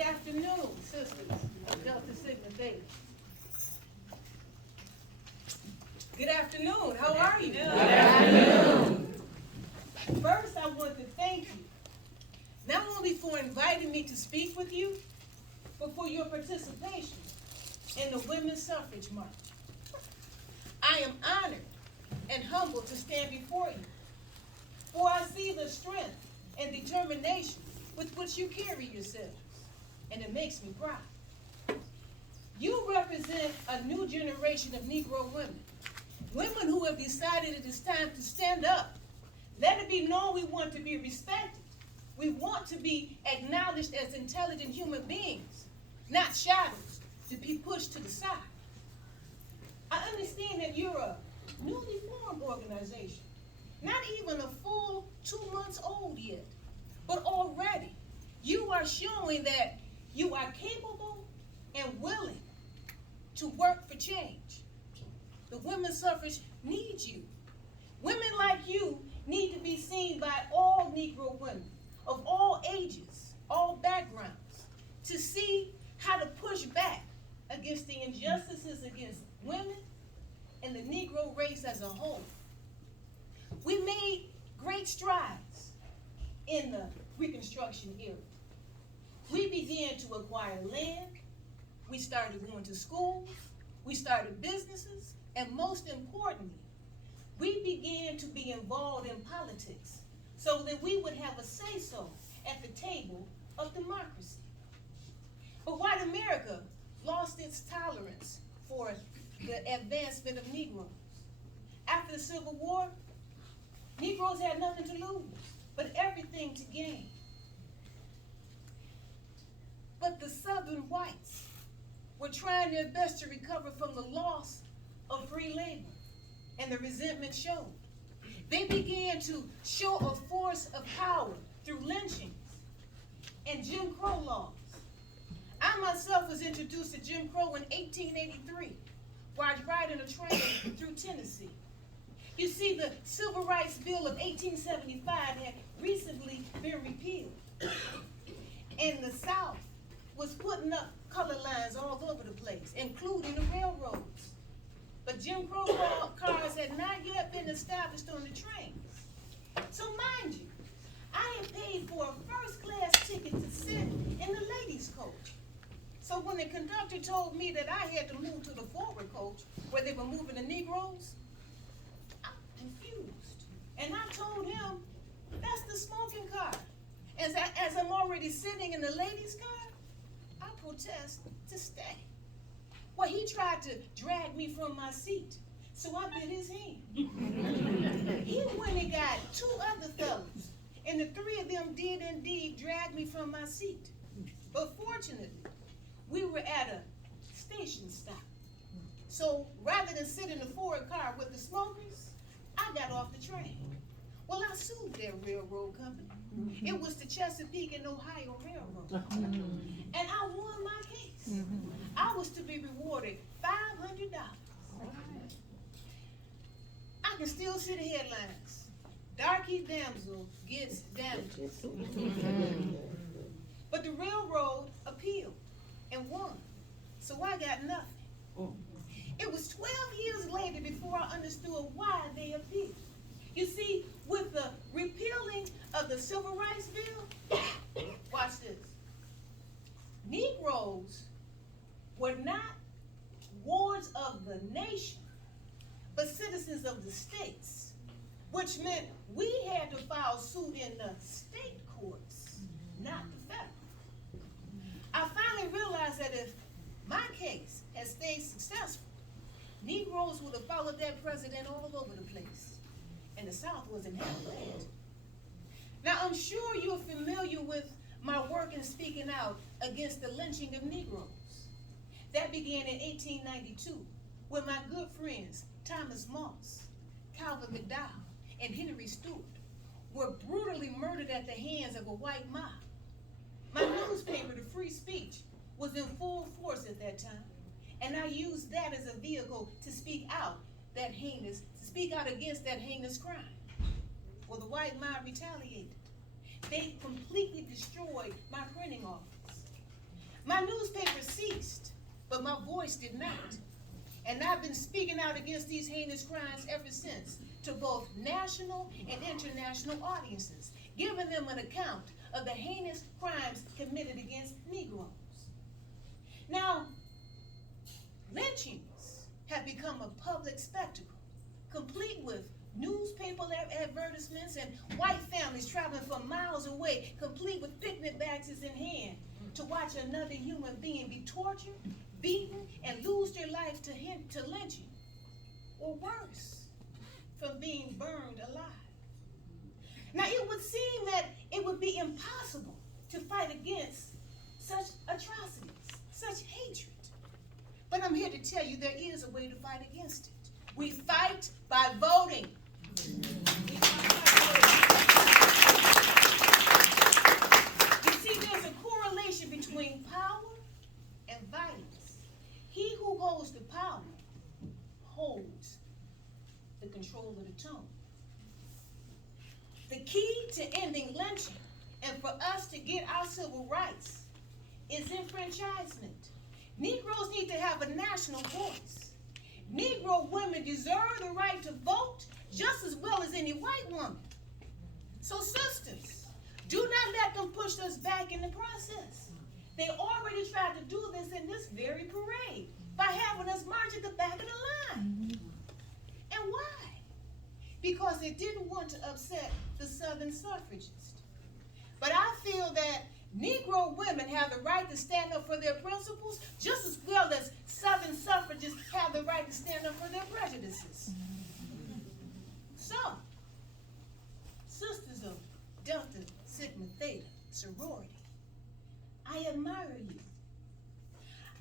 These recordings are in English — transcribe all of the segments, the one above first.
Good afternoon, sisters of Delta Sigma Theta. Good afternoon. How are you? Good afternoon. First, I want to thank you, not only for inviting me to speak with you, but for your participation in the Women's Suffrage March. I am honored and humbled to stand before you, for I see the strength and determination with which you carry yourselves, and it makes me proud. You represent a new generation of Negro women, women who have decided it is time to stand up. Let it be known we want to be respected. We want to be acknowledged as intelligent human beings, not shadows to be pushed to the side. I understand that you're a newly formed organization, not even a full 2 months old yet, but already you are showing that you are capable and willing to work for change. The women's suffrage needs you. Women like you need to be seen by all Negro women of all ages, all backgrounds, to see how to push back against the injustices against women and the Negro race as a whole. We made great strides in the Reconstruction era. We began to acquire land, we started going to schools, we started businesses, and most importantly, we began to be involved in politics so that we would have a say-so at the table of democracy. But white America lost its tolerance for the advancement of Negroes. After the Civil War, Negroes had nothing to lose, but everything to gain. But the Southern whites were trying their best to recover from the loss of free labor, and the resentment showed. They began to show a force of power through lynchings and Jim Crow laws. I myself was introduced to Jim Crow in 1883, while I was riding a train through Tennessee. You see, the Civil Rights Bill of 1875 had recently been repealed, and the South was putting up color lines all over the place, including the railroads. But Jim Crow cars had not yet been established on the trains. So mind you, I had paid for a first-class ticket to sit in the ladies' coach. So when the conductor told me that I had to move to the forward coach, where they were moving the Negroes, I was confused. And I told him, that's the smoking car. As I'm already sitting in the ladies' car, I protest to stay. Well, he tried to drag me from my seat, so I bit his hand. He went and got 2 other fellows, and the 3 of them did indeed drag me from my seat. But fortunately, we were at a station stop. So rather than sit in the forward car with the smokers, I got off the train. Well, I sued their railroad company. It was the Chesapeake and Ohio Railroad. And I won my case. I was to be rewarded $500. I can still see the headlines. Darky damsel gets damages. But the railroad appealed and won. So I got nothing. It was 12 years later before I understood why they appealed. You see, with the repealing of the Civil Rights Bill, watch this. Negroes were not wards of the nation, but citizens of the states, which meant we had to file suit in the state courts, not the federal. I finally realized that if my case had stayed successful, Negroes would have followed that president all over the place, and the South wasn't half bad. Now, I'm sure you're familiar with my work in speaking out against the lynching of Negroes. That began in 1892, when my good friends Thomas Moss, Calvin McDowell, and Henry Stewart were brutally murdered at the hands of a white mob. My newspaper, The Free Speech, was in full force at that time, and I used that as a vehicle to speak out against that heinous crime. Well, the white mob retaliated. They completely destroyed my printing office. but my voice did not. And I've been speaking out against these heinous crimes ever since, to both national and international audiences, giving them an account of the heinous crimes committed against Negroes. Now, lynchings have become a public spectacle, complete with newspaper advertisements and white families traveling from miles away, complete with picnic baskets in hand, to watch another human being be tortured, beaten, and lose their life to lynching, or worse, from being burned alive. Now, it would seem that it would be impossible to fight against such atrocities, such hatred. But I'm here to tell you there is a way to fight against it. We fight by voting. You see, there's a correlation between power and violence. He who holds the power holds the control of the tongue. The key to ending lynching and for us to get our civil rights is enfranchisement. Negroes need to have a national voice. Negro women deserve the right to vote just as well as any white woman. So sisters, do not let them push us back in the process. They already tried to do this in this very parade by having us march at the back of the line. And why? Because they didn't want to upset the Southern suffragists. But I feel that Negro women have the right to stand up for their principles just as well as Southern suffragists have the right to stand up for their prejudices. So, sisters of Delta Sigma Theta sorority, I admire you.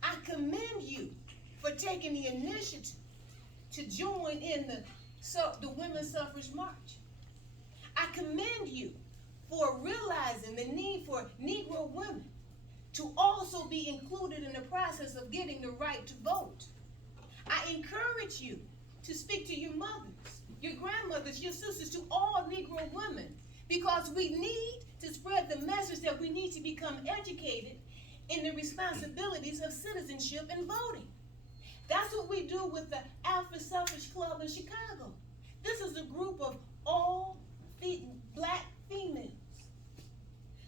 I commend you for taking the initiative to join in the Women's Suffrage March. I commend you for realizing the need for Negro women to also be included in the process of getting the right to vote. I encourage you to speak to your mothers, your grandmothers, your sisters, to all Negro women, because we need to spread the message that we need to become educated in the responsibilities of citizenship and voting. That's what we do with the Alpha Suffrage Club in Chicago. This is a group of all black females.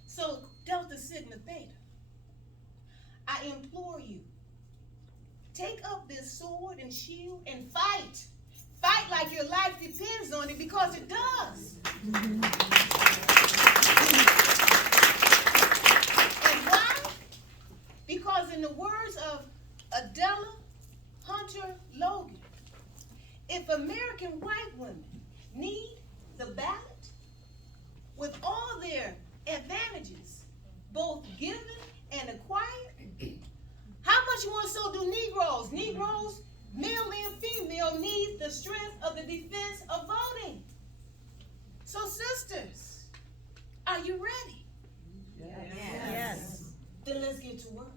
So, Delta Sigma Theta, I implore you, take up this sword and shield and fight. Fight like your life depends on it, because it does. And why? Because in the words of Adela Hunter Logan, if American white women need the ballot with all their advantages, both given and acquired, how much more so do Negroes? Negroes, male and female, need the strength of the defense of voting. So sisters, are you ready? Yes. Then let's get to work.